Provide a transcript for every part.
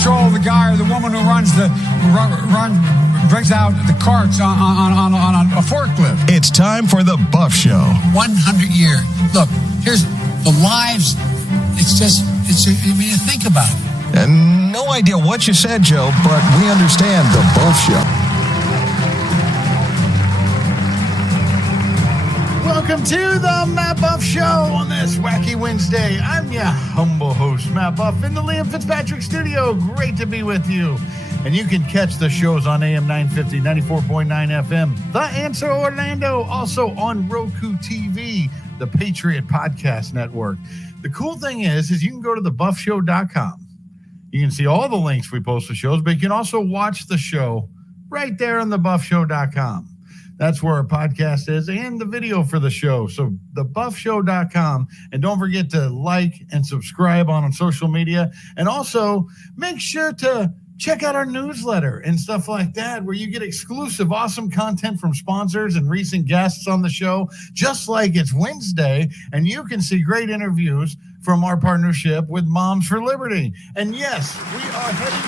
control the guy or the woman who brings out the carts on a forklift. It's time for the Buff Show. 100 years. Look, here's the lives. Think about it. No idea what you said, Joe, but we understand the Buff Show. Welcome to the Matt Buff Show on this wacky Wednesday. I'm your humble host, Matt Buff, in the Liam Fitzpatrick studio. Great to be with you. And you can catch the shows on AM 950, 94.9 FM, The Answer Orlando, also on Roku TV, the Patriot Podcast Network. The cool thing is you can go to thebuffshow.com. You can see all the links we post to shows, but you can also watch the show right there on thebuffshow.com. That's where our podcast is and the video for the show. So thebuffshow.com. And don't forget to like and subscribe on social media. And also make sure to check out our newsletter and stuff like that, where you get exclusive, awesome content from sponsors and recent guests on the show, just like it's Wednesday. And you can see great interviews from our partnership with Moms for Liberty. And yes, we are heading...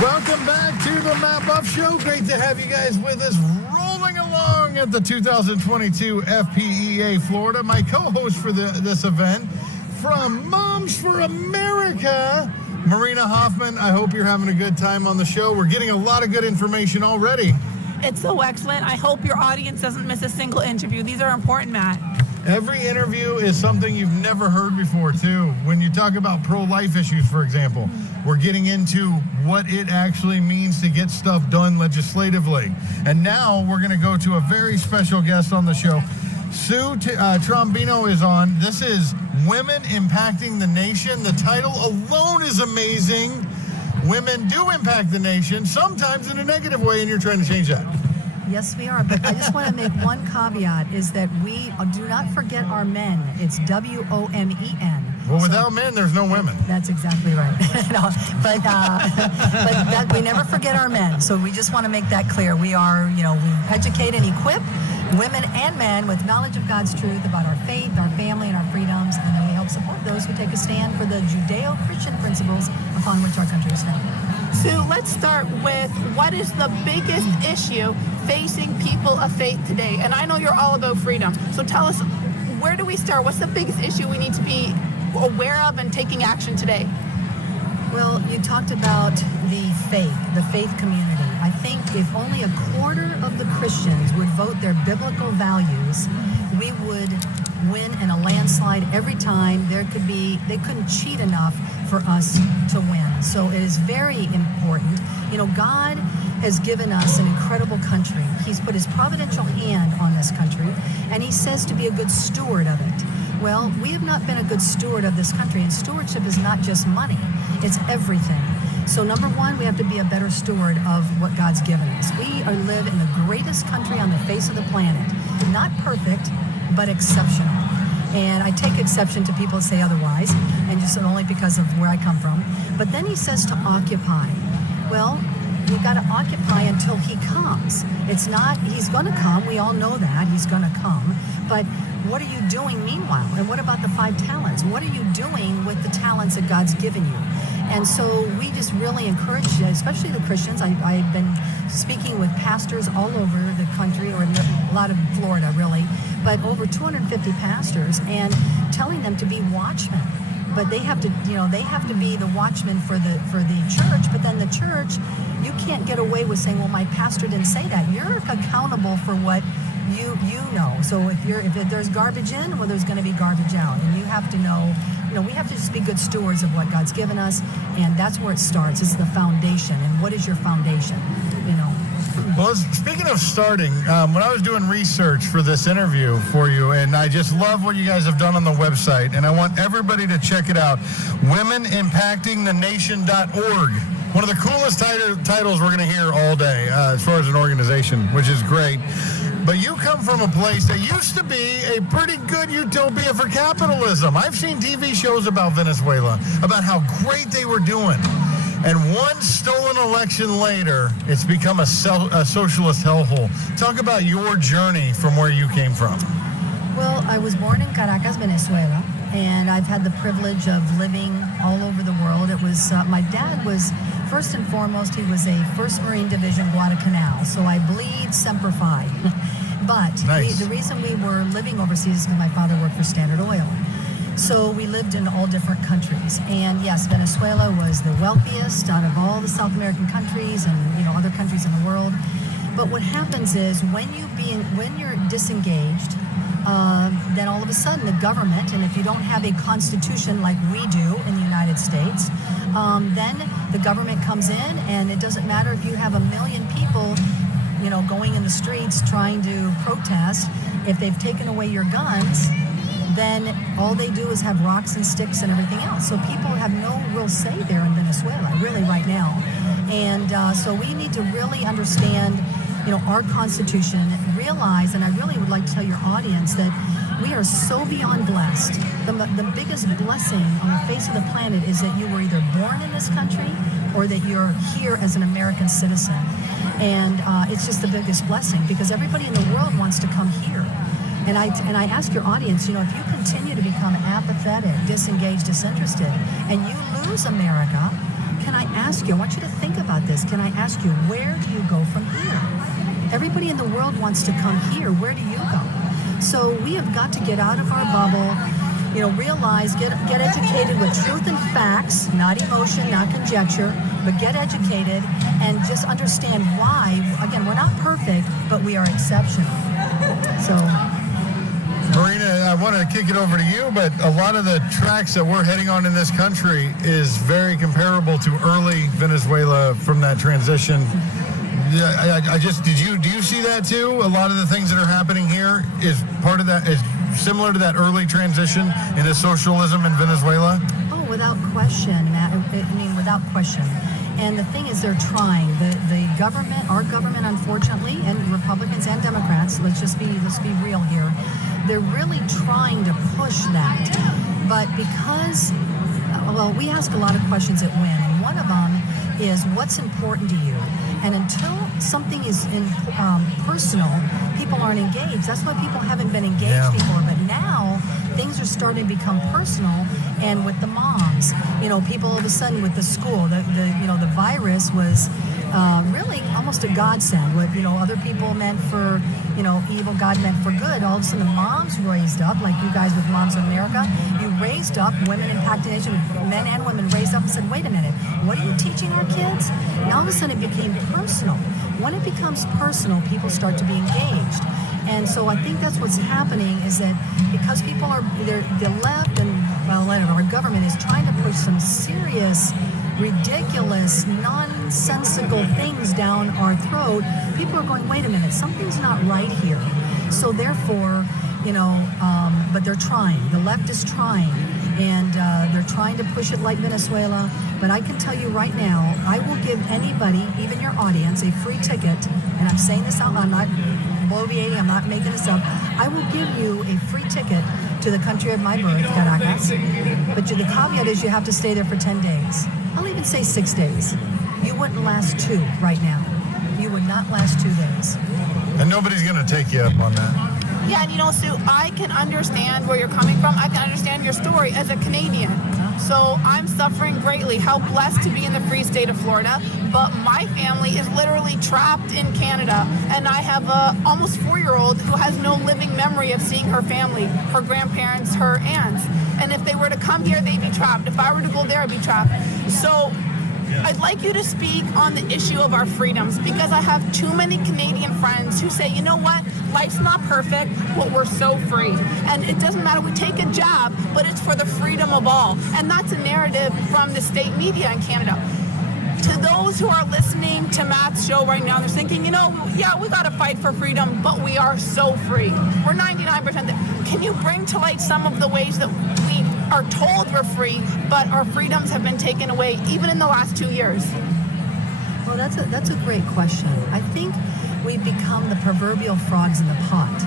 Welcome back to the Matt Buff Show. Great to have you guys with us, rolling along at the 2022 FPEA Florida. My co-host for this event from Moms for America, Marina Hoffman. I hope you're having a good time on the show. We're getting a lot of good information already. It's so excellent. I hope your audience doesn't miss a single interview. These are important, Matt. Every interview is something you've never heard before, too. When you talk about pro-life issues, for example, we're getting into what it actually means to get stuff done legislatively. And now we're going to go to a very special guest on the show. Sue Trombino is on. This is Women Impacting the Nation. The title alone is amazing. Women do impact the nation, sometimes in a negative way, and you're trying to change that. Yes, we are. But I just want to make one caveat, is that we do not forget our men. It's WOMEN. Well, without men, there's no women. That's exactly right. No, but that, we never forget our men. So we just want to make that clear. We are, we educate and equip women and men with knowledge of God's truth about our faith, our family, and our freedoms, and then we help support those who take a stand for the Judeo-Christian principles upon which our country is founded. So let's start with, what is the biggest issue facing people of faith today? And I know you're all about freedom. So tell us, where do we start? What's the biggest issue we need to be aware of and taking action today? Well, you talked about the faith community. I think if only a quarter of the Christians would vote their biblical values, we would win in a landslide every time. They couldn't cheat enough for us to win. So it is very important. God has given us an incredible country. He's put his providential hand on this country, and he says to be a good steward of it. Well, we have not been a good steward of this country, and stewardship is not just money, it's everything. So number one, we have to be a better steward of what God's given us. We live in the greatest country on the face of the planet. Not perfect, but exceptional. And I take exception to people who say otherwise, and just only because of where I come from. But then he says to occupy. Well, we've got to occupy until he comes. It's not, he's going to come. We all know that. He's going to come. But what are you doing meanwhile? And what about the 5 talents? What are you doing with the talents that God's given you? And so we just really encourage, especially the Christians. I've been speaking with pastors all over the country, or a lot of Florida, really, but over 250 pastors, and telling them to be watchmen. But they have to be the watchmen for the church. But then the church, you can't get away with saying, well, my pastor didn't say that. You're accountable for what you know. So if there's garbage in, well, there's going to be garbage out, and you have to know. We have to just be good stewards of what God's given us, and that's where it starts. It's the foundation. And what is your foundation? Well, speaking of starting, when I was doing research for this interview for you, and I just love what you guys have done on the website, and I want everybody to check it out, womenimpactingthenation.org. One of the coolest titles we're going to hear all day as far as an organization, which is great. But you come from a place that used to be a pretty good utopia for capitalism. I've seen TV shows about Venezuela, about how great they were doing. And one stolen election later, it's become a socialist hellhole. Talk about your journey from where you came from. Well, I was born in Caracas, Venezuela, and I've had the privilege of living all over the world. It was my dad was first and foremost, he was a 1st Marine Division Guadalcanal, so I bleed Semper Fi. But Nice. the reason we were living overseas is because my father worked for Standard Oil. So we lived in all different countries. And yes, Venezuela was the wealthiest out of all the South American countries and other countries in the world. But what happens is when you're disengaged, then all of a sudden the government, and if you don't have a constitution like we do in the United States, then the government comes in, and it doesn't matter if you have 1 million people going in the streets trying to protest. If they've taken away your guns, then all they do is have rocks and sticks and everything else. So people have no real say there in Venezuela, really, right now. And so we need to really understand, our Constitution, realize, and I really would like to tell your audience that we are so beyond blessed. The biggest blessing on the face of the planet is that you were either born in this country or that you're here as an American citizen. And it's just the biggest blessing because everybody in the world wants to come here. And I ask your audience, if you continue to become apathetic, disengaged, disinterested, and you lose America, can I ask you, I want you to think about this, can I ask you, where do you go from here? Everybody in the world wants to come here. Where do you go? So we have got to get out of our bubble, realize, get educated with truth and facts, not emotion, not conjecture, but get educated and just understand why. Again, we're not perfect, but we are exceptional. So, Marina, I want to kick it over to you, but a lot of the tracks that we're heading on in this country is very comparable to early Venezuela from that transition. Yeah, do you see that too? A lot of the things that are happening here is part of that, is similar to that early transition into socialism in Venezuela? Oh, without question, Matt. Without question. And the thing is, they're trying. The government, our government, unfortunately, and Republicans and Democrats, let's be real here, they're really trying to push that. But because, we ask a lot of questions at WIN, and one of them is what's important to you. And until something is personal, people aren't engaged. That's why people haven't been engaged before. But now things are starting to become personal. And with the moms, people all of a sudden with the school, the virus was really almost a godsend. What other people meant for evil, God meant for good. All of a sudden the moms raised up, like you guys with Moms in America. You raised up, women impacted nation, men and women raised up and said, wait a minute, what are you teaching our kids? And all of a sudden it became personal. When it becomes personal, people start to be engaged. And so I think that's what's happening is that because people are, the left and our government is trying to push some serious, ridiculous, nonsensical things down our throat, people are going, wait a minute, something's not right here. So therefore, but they're trying. The left is trying. And they're trying to push it like Venezuela. But I can tell you right now, I will give anybody, even your audience, a free ticket. And I'm saying this out loud, I'm not bloviating, I'm not making this up. I will give you a free ticket to the country of my birth, Caracas. But the caveat is you have to stay there for 10 days. I'll even say 6 days. You wouldn't last 2 right now. You would not last 2 days. And nobody's going to take you up on that. Yeah, and Sue, I can understand where you're coming from. I can understand your story as a Canadian. So I'm suffering greatly. How blessed to be in the free state of Florida. But my family is literally trapped in Canada. And I have a almost 4-year-old who has no living memory of seeing her family, her grandparents, her aunts. And if they were to come here, they'd be trapped. If I were to go there, I'd be trapped. So I'd like you to speak on the issue of our freedoms because I have too many Canadian friends who say, you know what, life's not perfect, but we're so free. And it doesn't matter, we take a job, but it's for the freedom of all. And that's a narrative from the state media in Canada. To those who are listening to Matt's show right now, they're thinking, we got to fight for freedom, but we are so free. We're 99% there. Can you bring to light some of the ways that we are told we're free, but our freedoms have been taken away even in the last 2 years? Well, that's a great question. I think we've become the proverbial frogs in the pot.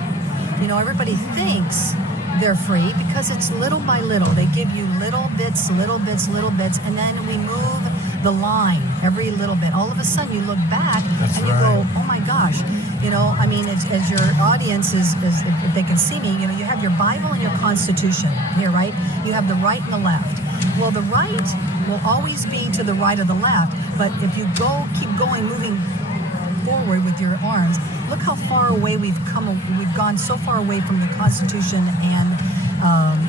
Everybody thinks they're free because it's little by little. They give you little bits, and then we move the line every little bit. All of a sudden you look back and you go, oh my gosh, You know, I mean, as your audience if they can see me, you know, you have your Bible and your Constitution here, right? You have the right and the left. Well, the right will always be to the right of the left, but if you keep going, moving forward with your arms, look how far away we've come. We've gone so far away from the Constitution and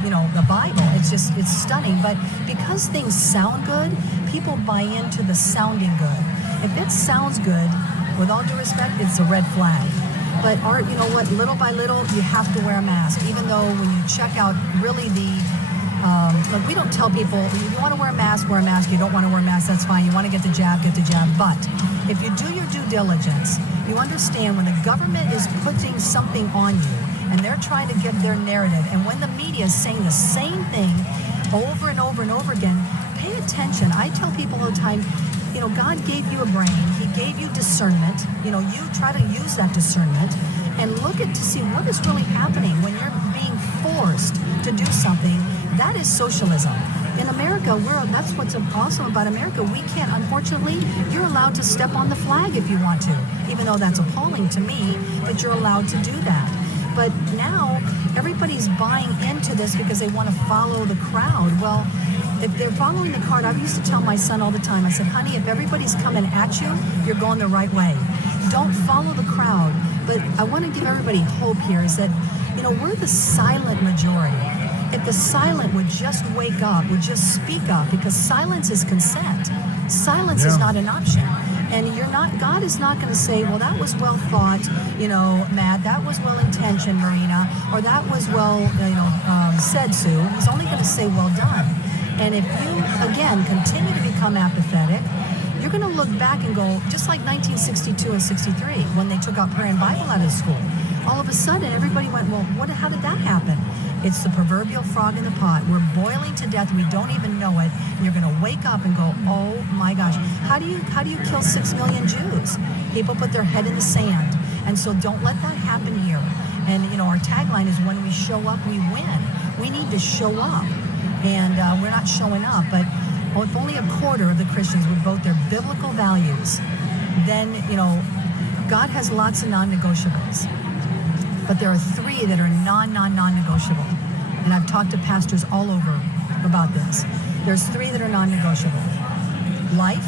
you know, the Bible. It's stunning. But because things sound good, people buy into the sounding good. If it sounds good, with all due respect, it's a red flag. But you know what? Little by little, you have to wear a mask. Even though when you check out, really look, we don't tell people, if you want to wear a mask, wear a mask. You don't want to wear a mask, that's fine. You want to get the jab, get the jab. But if you do your due diligence, you understand when the government is putting something on you and they're trying to get their narrative, and when the media is saying the same thing over and over and over again, pay attention. I tell people all the time, you know, God gave you a brain. He gave you discernment. You know, you try to use that discernment and look to see what is really happening when you're being forced to do something. That is socialism. In America, that's what's awesome about America. We can't, unfortunately, you're allowed to step on the flag if you want to, even though that's appalling to me that you're allowed to do that. But now everybody's buying into this because they want to follow the crowd. Well, if they're following the crowd, I used to tell my son all the time, I said, honey, if everybody's coming at you, you're going the right way. Don't follow the crowd. But I want to give everybody hope here is that, you know, we're the silent majority. If the silent would just wake up, would just speak up, because silence is consent. Silence is not an option. And God is not going to say, well, that was well thought, you know, Matt, that was well intentioned, Marina, or that was well, you know, said, Sue. He's only going to say, well done. And if you, again, continue to become apathetic, you're going to look back and go, just like 1962 and 63, when they took out prayer and Bible out of school. All of a sudden, everybody went, well, how did that happen? It's the proverbial frog in the pot. We're boiling to death. We don't even know it. And you're going to wake up and go, oh my gosh, how do you kill 6 million Jews? People put their head in the sand. And so don't let that happen here. And, you know, our tagline is when we show up, we win. We need to show up. And we're not showing up. But if only a quarter of the Christians would vote their biblical values, then, you know, God has lots of non-negotiables. But there are 3 that are non-negotiable. And I've talked to pastors all over about this. There's 3 that are non-negotiable. Life.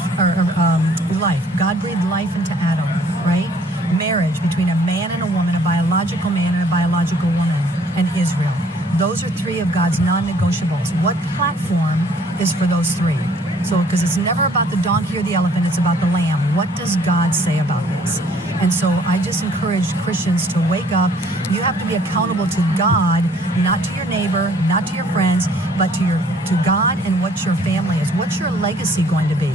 God breathed life into Adam, right? Marriage between a man and a woman, a biological man and a biological woman, and Israel. Those are 3 of God's non-negotiables. What platform is for those 3? So, because it's never about the donkey or the elephant, it's about the lamb. What does God say about this? And so I just encourage Christians to wake up. You have to be accountable to God, not to your neighbor, not to your friends, but to God and what your family is. What's your legacy going to be?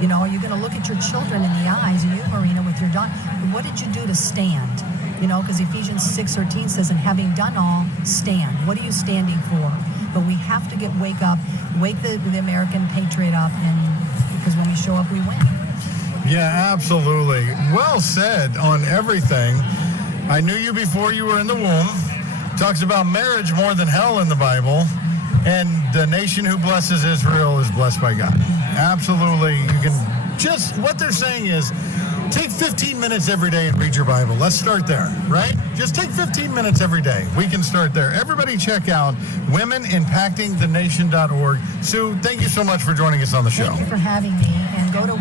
You know, are you going to look at your children in the eyes, and you, Marina, with your daughter? What did you do to stand? You know, because Ephesians 6:13 says, and having done all, stand. What are you standing for? But we have to wake the American patriot up, and because when we show up, we win. Yeah, absolutely. Well said on everything. I knew you before you were in the womb. Talks about marriage more than hell in the Bible. And the nation who blesses Israel is blessed by God. Absolutely. You can just, what they're saying is, take 15 minutes every day and read your Bible. Let's start there, right? Just take 15 minutes every day. We can start there. Everybody check out womenimpactingthenation.org. Sue, thank you so much for joining us on the show. Thank you for having me. And go to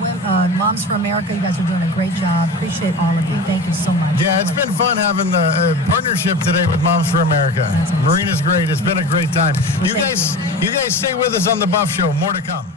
Moms for America. You guys are doing a great job. Appreciate all of you. Thank you so much. Yeah, it's been fun having the partnership today with Moms for America. Awesome. Marina's great. It's been a great time. You guys stay with us on The Buff Show. More to come.